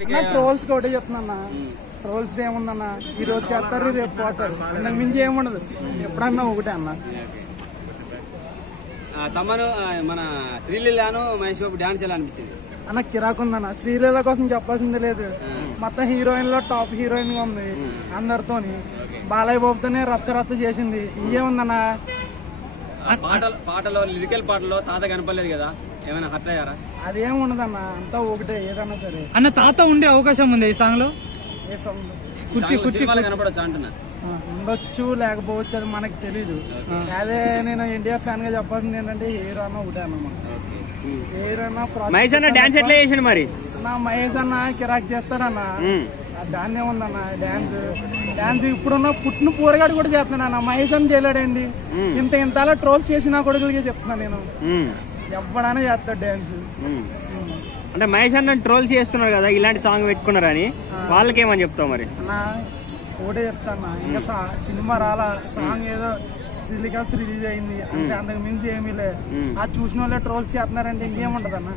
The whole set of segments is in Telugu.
ట్రోల్స్ ఒకటే చెప్తున్నా, ట్రోల్స్ ఏముందన్న, ఈ రోజు చేస్తారు రేపు పోతారు, అంతకు మించి ఏముండదు. ఎప్పుడన్నా ఒకటే అన్న. తమను మన శ్రీలీలను మహేష్ బాబు డాన్స్ ఎలా అనిపించింది అన్న? కిరాక్ ఉందన్న. శ్రీలీల కోసం చెప్పాల్సింది లేదు, మొత్తం హీరోయిన్ లో టాప్ హీరోయిన్ గా ఉంది అందరితోని. బాలయ్య బాబుతోనే రచ్చ రచ్చ చేసింది. ఇంకేముందన్న? పాటలో లిరికల్ పాటలో తాత కనపడలేదు కదా, ఏమైనా హర్ట్ అయ్యారా? అదేం ఉండదన్న, అంతా ఒకటే ఏదన్నా సరే. అన్న తాత ఉండే అవకాశం ఉంది ఈ సాంగ్ లో? ఏ సాంగ్? కుర్చీ కనపడచ్చు అంటున్నా. ఉండొచ్చు, లేకపోవచ్చు, అది మనకు తెలీదు. అదే నేను ఎన్టీఆర్ ఫ్యాన్ గా చెప్పాల్సింది ఏంటంటే హీరో అన్న ఒకటే అన్నమాట. హీరో మహేష్ అన్న డాన్స్ ఎట్లా చేసాడు మరి? నా మహేష్ అన్న కిరాక్ చేస్తాడన్న, దాన్నే ఉందన్న. డాన్స్ ఇప్పుడున్న పుట్టిన పూరగాడు కూడా చేస్తున్నాను. మహేష్ అని చేయలేడండి. ఇంతలా ట్రోల్ చేసిన కొడుకులకి చెప్తున్నా నేను, ఎవ్వడైనా చేస్తాడు డాన్స్. అంటే మహేష్ అన్న ట్రోల్ చేస్తున్నారు కదా, ఇలాంటి సాంగ్ పెట్టుకున్నారని వాళ్ళకి ఏమని చెప్తావు మరి? అన్న ఒకటే చెప్తాను, ఇంకా సినిమా రాలా, సాంగ్ ఏదో రిలీజ్ అయింది అంటే, అంతకు మించి ఏమీ లేదు. ఆ చూసిన వాళ్ళే ట్రోల్స్ చేస్తున్నారంటే ఇంకేముంటది అన్న.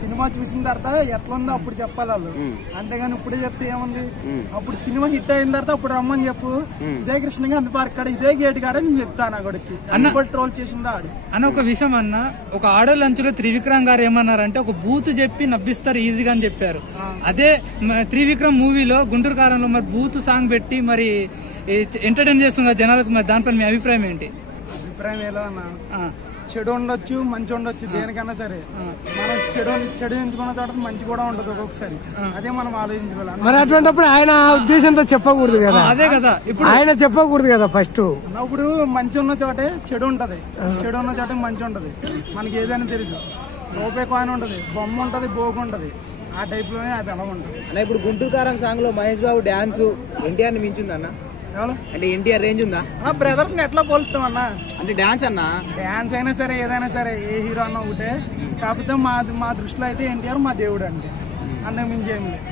సినిమా చూసిన తర్వాత ఎట్లుందో అప్పుడు చెప్పాలి వాళ్ళు, అంతేగాని ఇప్పుడే చెప్తే ఏముంది. అప్పుడు సినిమా హిట్ అయిన తర్వాత అప్పుడు రమ్మని చెప్పు, ఇదే కృష్ణగాంధీ పార్క్ కాడ ఇదే గేట్ కాడ నేను చెప్తాను అక్కడికి ట్రోల్ చేసిందా ఆడు అన్న. ఒక విషయం అన్న, ఒక ఆడో లంచ్ లో త్రివిక్రమ్ గారు ఏమన్నారంటే ఒక బూత్ చెప్పి నవ్విస్తారు ఈజీగా అని చెప్పారు. అదే త్రివిక్రమ్ మూవీలో గుంటూరు కారంలో మరి బూత్ సాంగ్ పెట్టి మరి ఎంటర్టైన్ చేస్తున్నారు జనాలకు. మరి దానిపైన మీ అభిప్రాయం ఏంటి? అభిప్రాయం ఎలా అన్న, చెడు ఉండొచ్చు, మంచి ఉండొచ్చు, దేనికన్నా సరే. మనం చెడు ఎంచుకున్న చోట మంచి కూడా ఉంటది ఒక్కొక్కసారి, అదే మనం ఆలోచించుకోవాలి. మరి అటువంటిప్పుడు ఆయన ఉద్దేశంతో చెప్పకూడదు కదా. అదే కదా, ఇప్పుడు ఆయన చెప్పకూడదు కదా ఫస్ట్. ఇప్పుడు మంచి ఉన్న చోటే చెడు ఉంటది, చెడు ఉన్న చోటే మంచి ఉంటది. మనకి ఏదైనా తెలియదు. రూపాయి కాయిన్ ఉంటది, బొమ్మ ఉంటది, బోగు ఉంటది, ఆ టైప్ లోనే అది ఎలా ఉంటది అన్న. ఇప్పుడు గుంటూరు కారం సాంగ్ లో మహేష్ బాబు డాన్స్ ఎన్టీఆర్ ని మించింది అన్న. అంటే ఎన్టీఆర్ రేంజ్ ఉందా? బ్రదర్స్ ఎట్లా పోలుతాం అన్న? అంటే డాన్స్ అన్న, డాన్స్ అయినా సరే ఏదైనా సరే ఏ హీరో అన్న ఒకటే. కాకపోతే మా దృష్టిలో అయితే ఎన్టీఆర్ మా దేవుడు అండి, అంతకు మించి ఏమి లేదు.